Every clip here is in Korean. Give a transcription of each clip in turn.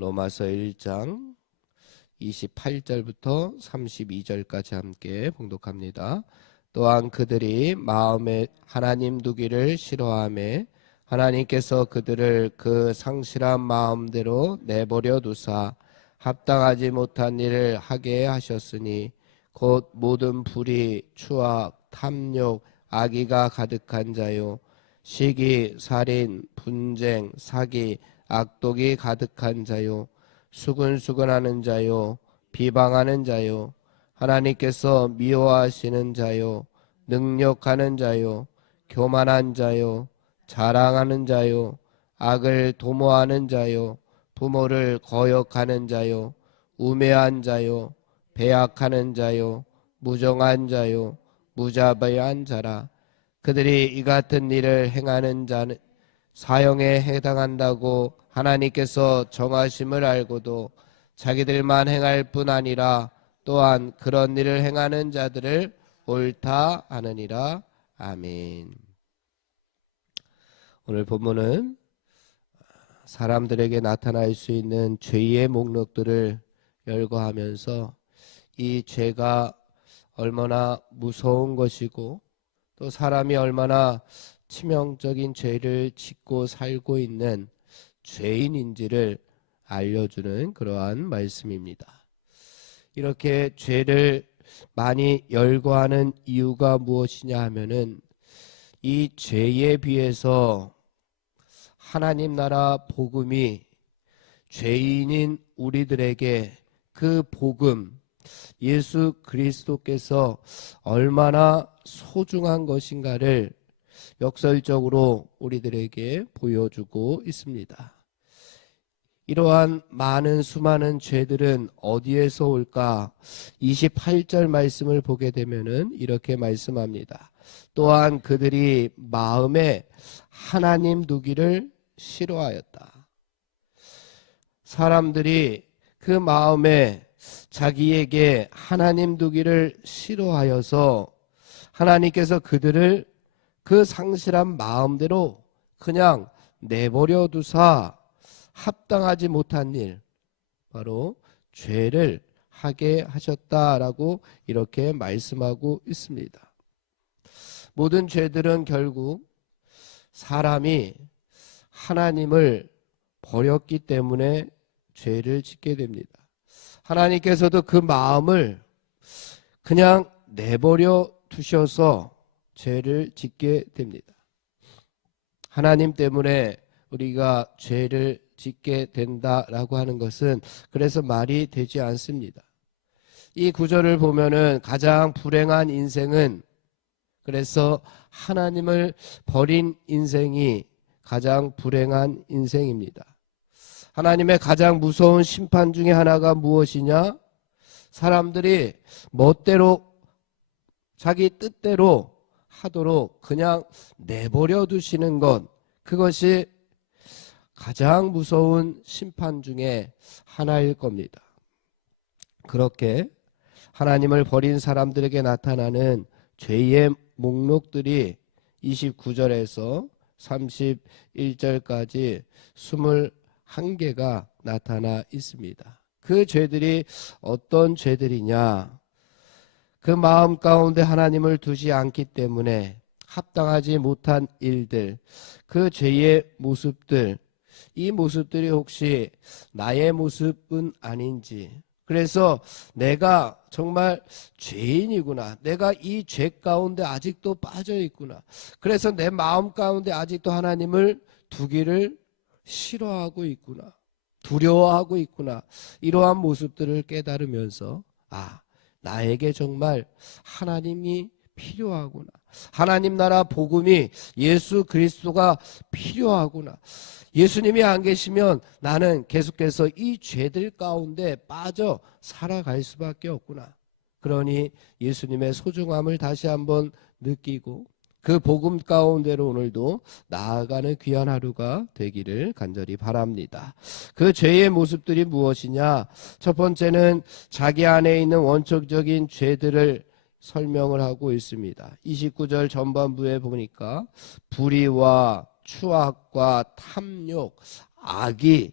로마서 1장 28절부터 32절까지 함께 봉독합니다. 또한 그들이 마음에 하나님 두기를 싫어하며 하나님께서 그들을 그 상실한 마음대로 내버려 두사 합당하지 못한 일을 하게 하셨으니 곧 모든 불의, 추악, 탐욕, 악의가 가득한 자요 시기, 살인, 분쟁, 사기, 악독이 가득한 자요 수근수근하는 자요 비방하는 자요 하나님께서 미워하시는 자요 능력하는 자요 교만한 자요 자랑하는 자요 악을 도모하는 자요 부모를 거역하는 자요 우매한 자요 배약하는 자요 무정한 자요 무자비한 자라. 그들이 이 같은 일을 행하는 자는 사형에 해당한다고 하나님께서 정하심을 알고도 자기들만 행할 뿐 아니라 또한 그런 일을 행하는 자들을 옳다 하느니라. 아멘. 오늘 본문은 사람들에게 나타날 수 있는 죄의 목록들을 열거하면서 이 죄가 얼마나 무서운 것이고 또 사람이 얼마나 치명적인 죄를 짓고 살고 있는 죄인인지를 알려주는 그러한 말씀입니다. 이렇게 죄를 많이 열거하는 이유가 무엇이냐 하면은 이 죄에 비해서 하나님 나라 복음이 죄인인 우리들에게 그 복음 예수 그리스도께서 얼마나 소중한 것인가를 역설적으로 우리들에게 보여주고 있습니다. 이러한 많은 수많은 죄들은 어디에서 올까? 28절 말씀을 보게 되면은 이렇게 말씀합니다. 또한 그들이 마음에 하나님 두기를 싫어하였다. 사람들이 그 마음에 자기에게 하나님 두기를 싫어하여서 하나님께서 그들을 그 상실한 마음대로 그냥 내버려 두사 합당하지 못한 일, 바로 죄를 하게 하셨다라고 이렇게 말씀하고 있습니다. 모든 죄들은 결국 사람이 하나님을 버렸기 때문에 죄를 짓게 됩니다. 하나님께서도 그 마음을 그냥 내버려 두셔서 죄를 짓게 됩니다. 하나님 때문에 우리가 죄를 짓게 된다라고 하는 것은 그래서 말이 되지 않습니다. 이 구절을 보면은 가장 불행한 인생은 그래서 하나님을 버린 인생이 가장 불행한 인생입니다. 하나님의 가장 무서운 심판 중에 하나가 무엇이냐? 사람들이 멋대로 자기 뜻대로 하도록 그냥 내버려 두시는 것, 그것이 가장 무서운 심판 중에 하나일 겁니다. 그렇게 하나님을 버린 사람들에게 나타나는 죄의 목록들이 29절에서 31절까지 21개가 나타나 있습니다. 그 죄들이 어떤 죄들이냐? 그 마음 가운데 하나님을 두지 않기 때문에 합당하지 못한 일들, 그 죄의 모습들, 이 모습들이 혹시 나의 모습은 아닌지, 그래서 내가 정말 죄인이구나, 내가 이 죄 가운데 아직도 빠져 있구나, 그래서 내 마음 가운데 아직도 하나님을 두기를 싫어하고 있구나, 두려워하고 있구나, 이러한 모습들을 깨달으면서 나에게 정말 하나님이 필요하구나, 하나님 나라 복음이 예수 그리스도가 필요하구나, 예수님이 안 계시면 나는 계속해서 이 죄들 가운데 빠져 살아갈 수밖에 없구나. 그러니 예수님의 소중함을 다시 한번 느끼고 그 복음 가운데로 오늘도 나아가는 귀한 하루가 되기를 간절히 바랍니다. 그 죄의 모습들이 무엇이냐? 첫 번째는 자기 안에 있는 원초적인 죄들을 설명을 하고 있습니다. 29절 전반부에 보니까 불의와 추악과 탐욕, 악이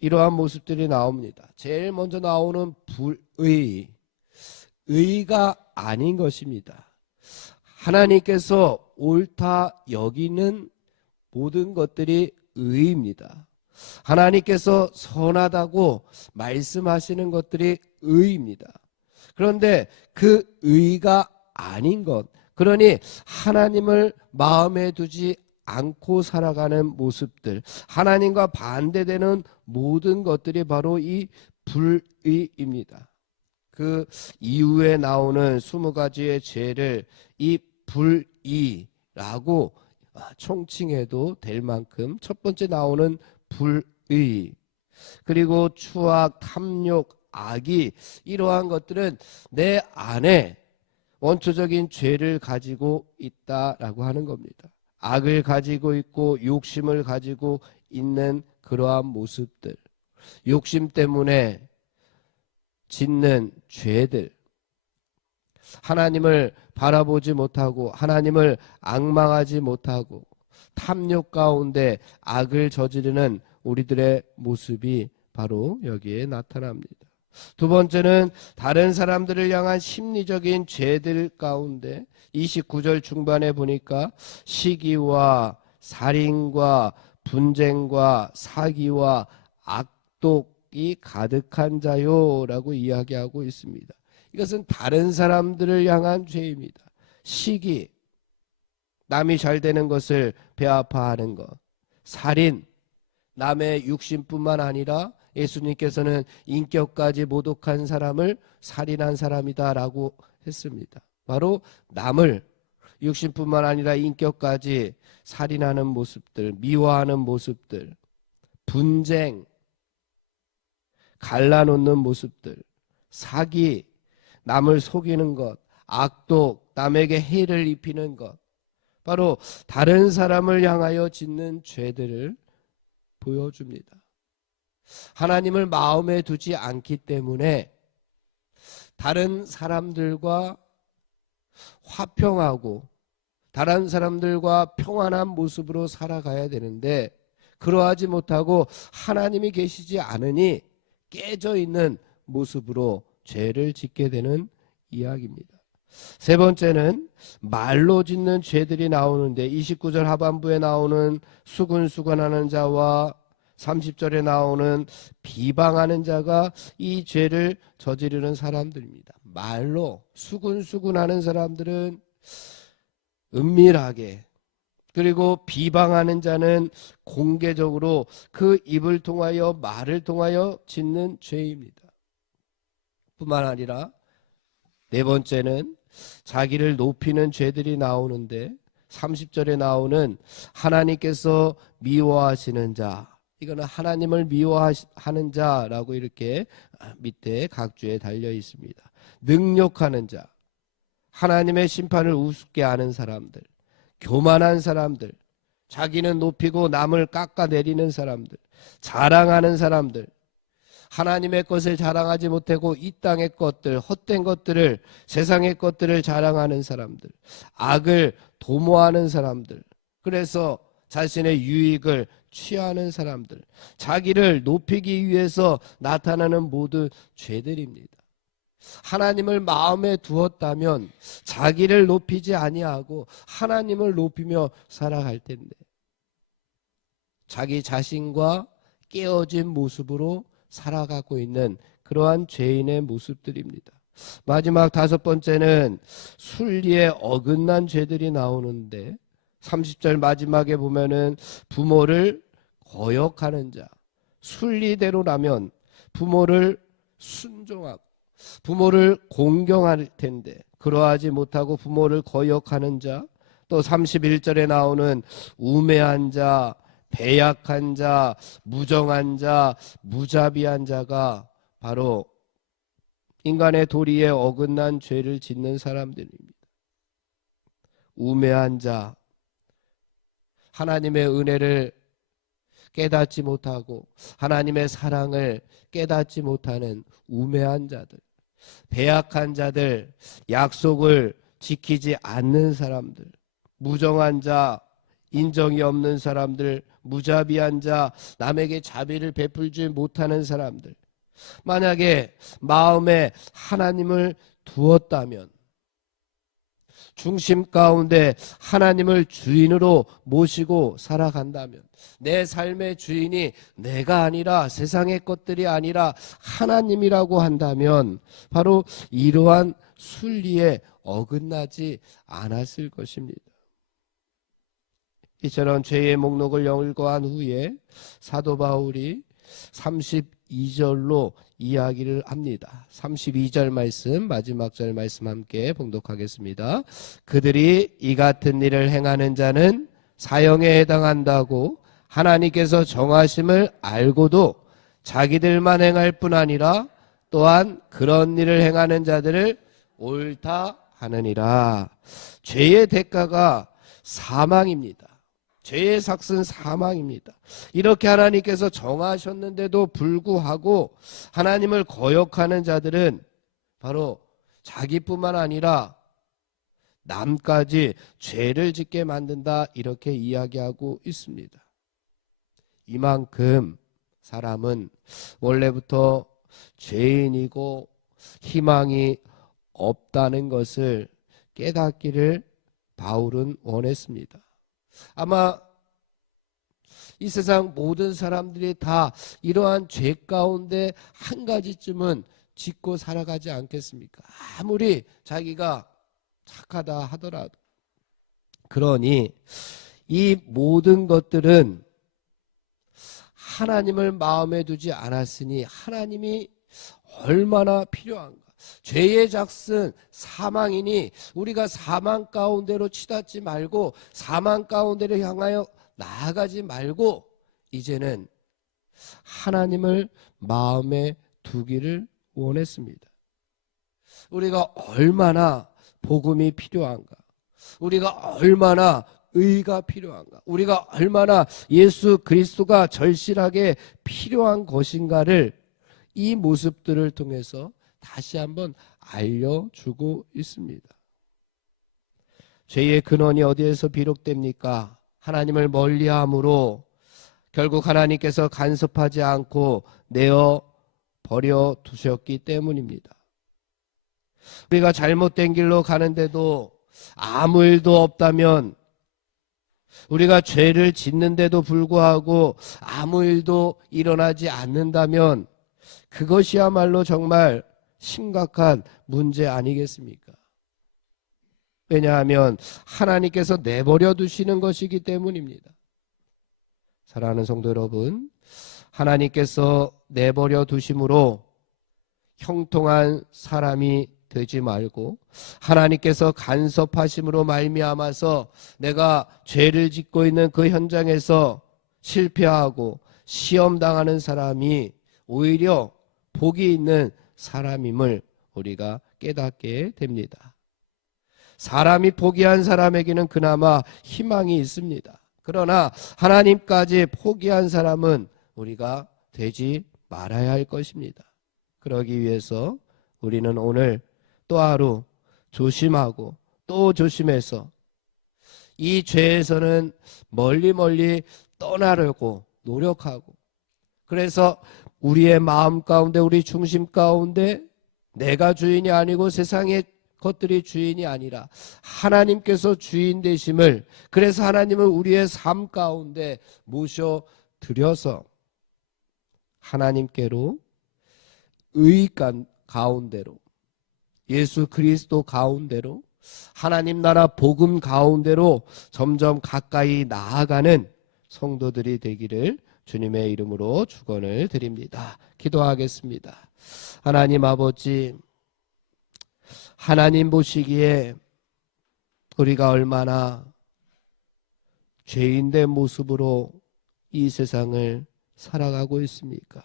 이러한 모습들이 나옵니다. 제일 먼저 나오는 불의, 의가 아닌 것입니다. 하나님께서 옳다 여기는 모든 것들이 의입니다. 하나님께서 선하다고 말씀하시는 것들이 의입니다. 그런데 그 의가 아닌 것, 그러니 하나님을 마음에 두지 않고 살아가는 모습들, 하나님과 반대되는 모든 것들이 바로 이 불의입니다. 그 이후에 나오는 20가지의 죄를 이 불의라고 총칭해도 될 만큼 첫 번째 나오는 불의, 그리고 추악, 탐욕, 악이, 이러한 것들은 내 안에 원초적인 죄를 가지고 있다라고 하는 겁니다. 악을 가지고 있고 욕심을 가지고 있는 그러한 모습들, 욕심 때문에 짓는 죄들, 하나님을 바라보지 못하고 하나님을 앙망하지 못하고 탐욕 가운데 악을 저지르는 우리들의 모습이 바로 여기에 나타납니다. 두 번째는 다른 사람들을 향한 심리적인 죄들 가운데 29절 중반에 보니까 시기와 살인과 분쟁과 사기와 악독이 가득한 자요라고 이야기하고 있습니다. 이것은 다른 사람들을 향한 죄입니다. 시기, 남이 잘 되는 것을 배아파하는 것, 살인, 남의 육신뿐만 아니라 예수님께서는 인격까지 모독한 사람을 살인한 사람이다라고 했습니다. 바로 남을 육신뿐만 아니라 인격까지 살인하는 모습들, 미워하는 모습들, 분쟁, 갈라놓는 모습들, 사기, 남을 속이는 것, 악독, 남에게 해를 입히는 것, 바로 다른 사람을 향하여 짓는 죄들을 보여줍니다. 하나님을 마음에 두지 않기 때문에 다른 사람들과 화평하고 다른 사람들과 평안한 모습으로 살아가야 되는데 그러하지 못하고 하나님이 계시지 않으니 깨져 있는 모습으로 죄를 짓게 되는 이야기입니다. 세 번째는 말로 짓는 죄들이 나오는데 29절 하반부에 나오는 수군수군하는 자와 30절에 나오는 비방하는 자가 이 죄를 저지르는 사람들입니다. 말로 수군수군하는 사람들은 은밀하게, 그리고 비방하는 자는 공개적으로 그 입을 통하여 말을 통하여 짓는 죄입니다. 뿐만 아니라 네 번째는 자기를 높이는 죄들이 나오는데 30절에 나오는 하나님께서 미워하시는 자, 이거는 하나님을 미워하는 자라고 이렇게 밑에 각주에 달려 있습니다. 능욕하는 자, 하나님의 심판을 우습게 하는 사람들, 교만한 사람들, 자기는 높이고 남을 깎아내리는 사람들, 자랑하는 사람들, 하나님의 것을 자랑하지 못하고 이 땅의 것들, 헛된 것들을, 세상의 것들을 자랑하는 사람들, 악을 도모하는 사람들, 그래서 자신의 유익을 취하는 사람들, 자기를 높이기 위해서 나타나는 모든 죄들입니다. 하나님을 마음에 두었다면 자기를 높이지 아니하고 하나님을 높이며 살아갈 텐데 자기 자신과 깨어진 모습으로 살아가고 있는 그러한 죄인의 모습들입니다. 마지막 다섯 번째는 순리에 어긋난 죄들이 나오는데 30절 마지막에 보면은 부모를 거역하는 자, 순리대로라면 부모를 순종하고 부모를 공경할 텐데 그러하지 못하고 부모를 거역하는 자, 또 31절에 나오는 우매한 자, 배약한 자, 무정한 자, 무자비한 자가 바로 인간의 도리에 어긋난 죄를 짓는 사람들입니다. 우매한 자, 하나님의 은혜를 깨닫지 못하고 하나님의 사랑을 깨닫지 못하는 우매한 자들, 배약한 자들, 약속을 지키지 않는 사람들, 무정한 자, 인정이 없는 사람들, 무자비한 자, 남에게 자비를 베풀지 못하는 사람들, 만약에 마음에 하나님을 두었다면, 중심 가운데 하나님을 주인으로 모시고 살아간다면, 내 삶의 주인이 내가 아니라 세상의 것들이 아니라 하나님이라고 한다면 바로 이러한 순리에 어긋나지 않았을 것입니다. 이처럼 죄의 목록을 열거한 후에 사도 바울이 32절로 이야기를 합니다. 32절 말씀, 마지막 절 말씀 함께 봉독하겠습니다. 그들이 이 같은 일을 행하는 자는 사형에 해당한다고 하나님께서 정하심을 알고도 자기들만 행할 뿐 아니라 또한 그런 일을 행하는 자들을 옳다 하느니라. 죄의 대가가 사망입니다. 죄의 삭은 사망입니다. 이렇게 하나님께서 정하셨는데도 불구하고 하나님을 거역하는 자들은 바로 자기뿐만 아니라 남까지 죄를 짓게 만든다, 이렇게 이야기하고 있습니다. 이만큼 사람은 원래부터 죄인이고 희망이 없다는 것을 깨닫기를 바울은 원했습니다. 아마 이 세상 모든 사람들이 다 이러한 죄 가운데 한 가지쯤은 짓고 살아가지 않겠습니까? 아무리 자기가 착하다 하더라도. 그러니 이 모든 것들은 하나님을 마음에 두지 않았으니 하나님이 얼마나 필요한가. 죄의 작은 사망이니 우리가 사망 가운데로 치닫지 말고 사망 가운데로 향하여 나아가지 말고 이제는 하나님을 마음에 두기를 원했습니다. 우리가 얼마나 복음이 필요한가, 우리가 얼마나 의가 필요한가, 우리가 얼마나 예수 그리스도가 절실하게 필요한 것인가를 이 모습들을 통해서 다시 한번 알려주고 있습니다. 죄의 근원이 어디에서 비롯됩니까? 하나님을 멀리함으로 결국 하나님께서 간섭하지 않고 내어 버려 두셨기 때문입니다. 우리가 잘못된 길로 가는데도 아무 일도 없다면, 우리가 죄를 짓는데도 불구하고 아무 일도 일어나지 않는다면 그것이야말로 정말 심각한 문제 아니겠습니까? 왜냐하면 하나님께서 내버려 두시는 것이기 때문입니다. 사랑하는 성도 여러분, 하나님께서 내버려 두심으로 형통한 사람이 되지 말고 하나님께서 간섭하심으로 말미암아서 내가 죄를 짓고 있는 그 현장에서 실패하고 시험당하는 사람이 오히려 복이 있는 사람임을 우리가 깨닫게 됩니다. 사람이 포기한 사람에게는 그나마 희망이 있습니다. 그러나 하나님까지 포기한 사람은 우리가 되지 말아야 할 것입니다. 그러기 위해서 우리는 오늘 또 하루 조심하고 또 조심해서 이 죄에서는 멀리 떠나려고 노력하고, 그래서 우리의 마음 가운데, 우리 중심 가운데 내가 주인이 아니고 세상의 것들이 주인이 아니라 하나님께서 주인 되심을, 그래서 하나님을 우리의 삶 가운데 모셔드려서 하나님께로, 의 가운데로, 예수 그리스도 가운데로, 하나님 나라 복음 가운데로 점점 가까이 나아가는 성도들이 되기를 주님의 이름으로 축원을 드립니다. 기도하겠습니다. 하나님 아버지, 하나님 보시기에 우리가 얼마나 죄인된 모습으로 이 세상을 살아가고 있습니까?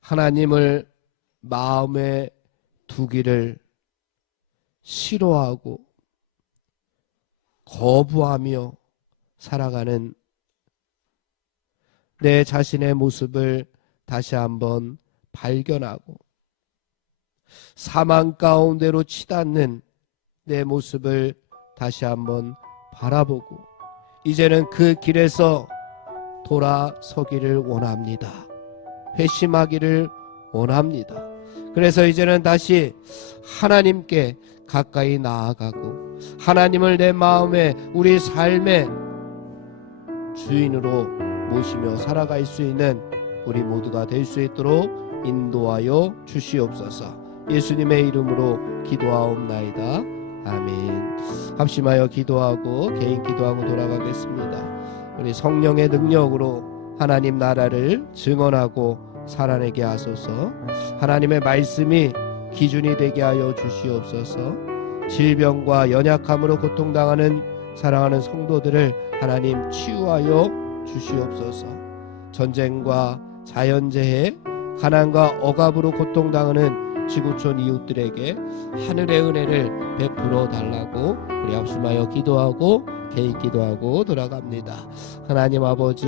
하나님을 마음에 두기를 싫어하고 거부하며 살아가는 내 자신의 모습을 다시 한번 발견하고 사망 가운데로 치닫는 내 모습을 다시 한번 바라보고 이제는 그 길에서 돌아서기를 원합니다. 회심하기를 원합니다. 그래서 이제는 다시 하나님께 가까이 나아가고 하나님을 내 마음에 우리 삶의 주인으로 모시며 살아갈 수 있는 우리 모두가 될 수 있도록 인도하여 주시옵소서. 예수님의 이름으로 기도하옵나이다. 아멘. 합심하여 기도하고 개인 기도하고 돌아가겠습니다. 우리 성령의 능력으로 하나님 나라를 증언하고 살아내게 하소서. 하나님의 말씀이 기준이 되게 하여 주시옵소서. 질병과 연약함으로 고통당하는 사랑하는 성도들을 하나님 치유하여 주시옵소서. 전쟁과 자연재해, 가난과 억압으로 고통당하는 지구촌 이웃들에게 하늘의 은혜를 베풀어 달라고 우리 합심하여 기도하고 개인 기도하고 돌아갑니다. 하나님 아버지,